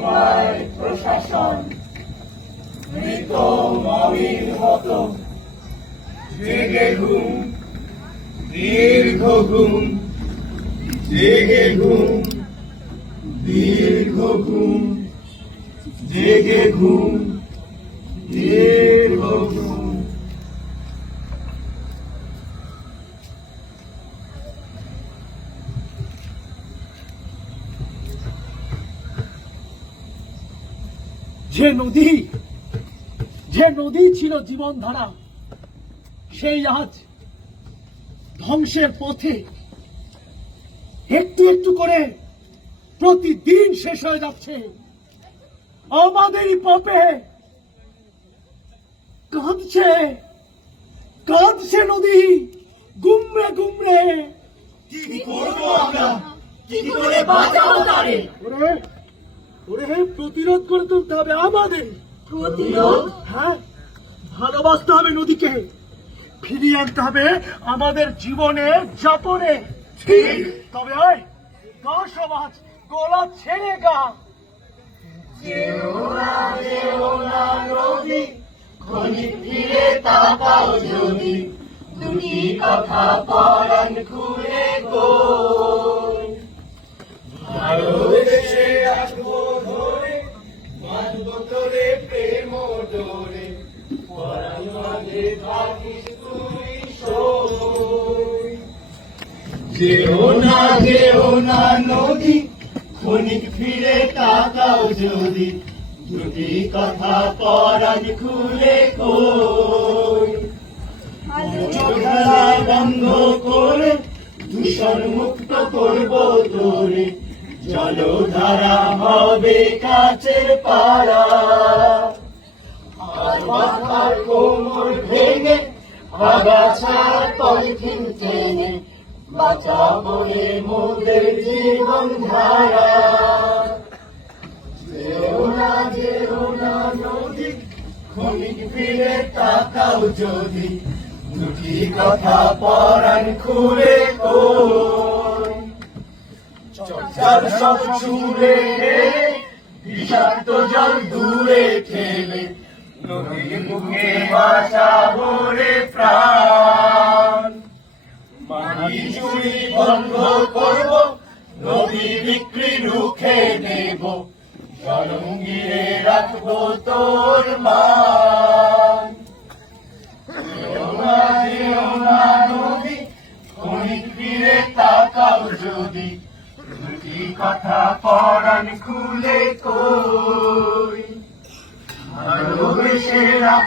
তোমায় প্রশাসন। মৃত মমির মতো জেগে ঘুম, দীর্ঘ ঘুম, জেগে ঘুম, দীর্ঘ ঘুম, জেগে ঘুম। যে নদী যে নদী ছিল জীবনধারা, সেই আজ ধ্বংসের পথে একটু একটু করে প্রতিদিন শেষ হয়ে যাচ্ছে। আমাদেরই পাপে কাঁদছে কাঁদছে নদী গুমরে গুমরে কি করব আমরা? কি করে বাঁচাবো? প্রতিরোধ করে তুলতে হবে আমাদের। প্রতিরোধ? হ্যাঁ ভালোবাসতে হবে নদীকে। ফিরিয়ে আনতে হবে আমাদের জীবনে যাপনে। ঠিক। তবে সমাজ গলা ছেড়ে গা। ফিরে তাকাও যদি। দুটি কথা পরাণ খুলে গো। ভালোবেসে ডোরে যেও না যেও না নদী, ক্ষণিক ফিরে তাকাও যদি, দুটি কথা পরাণ খুলে খেলা বন্ধ করে, দূষণ মুক্ত করব তোরে জলধারা হবে কাছের পাড়া। মাথার কোমর ভেঙে আগাছার পলিথিন টেনে, বাঁচাবো এ মোদের জীবন ধারা। যেও না যেও না নদী, ক্ষণিক ফিরে তাকাও যদি, দুটি কথা পরাণ খুলে কই। চর্চার সব চুলে বিষাক্ত জল দূরে ঠেলে নদীর মুখে বাঁচাবো রে প্রাণ মাটি চুরি বন্ধ করব নদী বিক্রি রুখে দেব জলঙ্গিরে রাখব তোর তাকাও যদি কথা পরাণ খুলে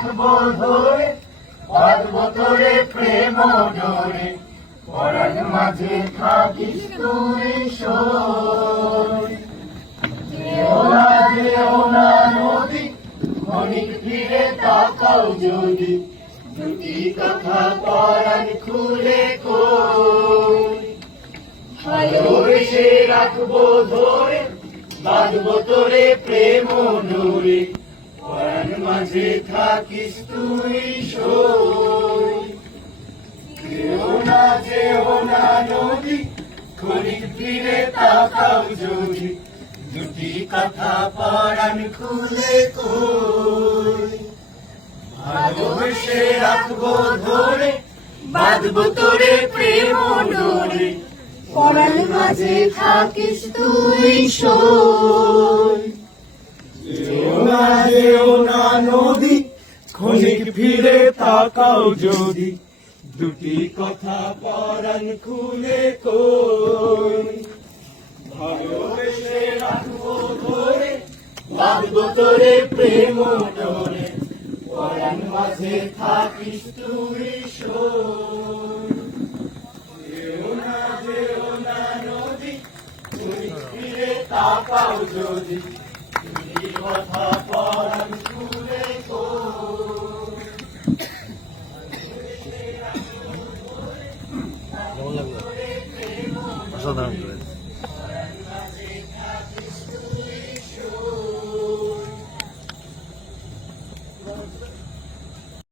রাখব ধরে বাঁধবো প্রেম ডোরে পরাণ মাঝে থাকিস তুই সই যেও না নদী ক্ষণিক ফিরে তাকাও যদি কথা পরাণ খুলে ভালোবেসে রাখব ধরে বাঁধবো তোরে প্রেম ডোরে পরাণ মাঝে থাকিস তুই সই। যেও না যেও না নদী ক্ষণিক ফিরে তাকাও যদি। দুটি কথা পরাণ খুলে কই। ভালোবেসে রাখব ধরে, বাঁধবো তোরে প্রেম ডোরে পরাণ মাঝে থাকিস তুই সই। না যেও না নদী ক্ষণিক ফিরে তাকাও যদি। দুটি কথা পরাণ খুলে কই। ভালোবেসে রাখব ধরে, বাঁধবো তোরে প্রেম ডোরে পরাণ মাঝে থাকিস তুই সই 上当一。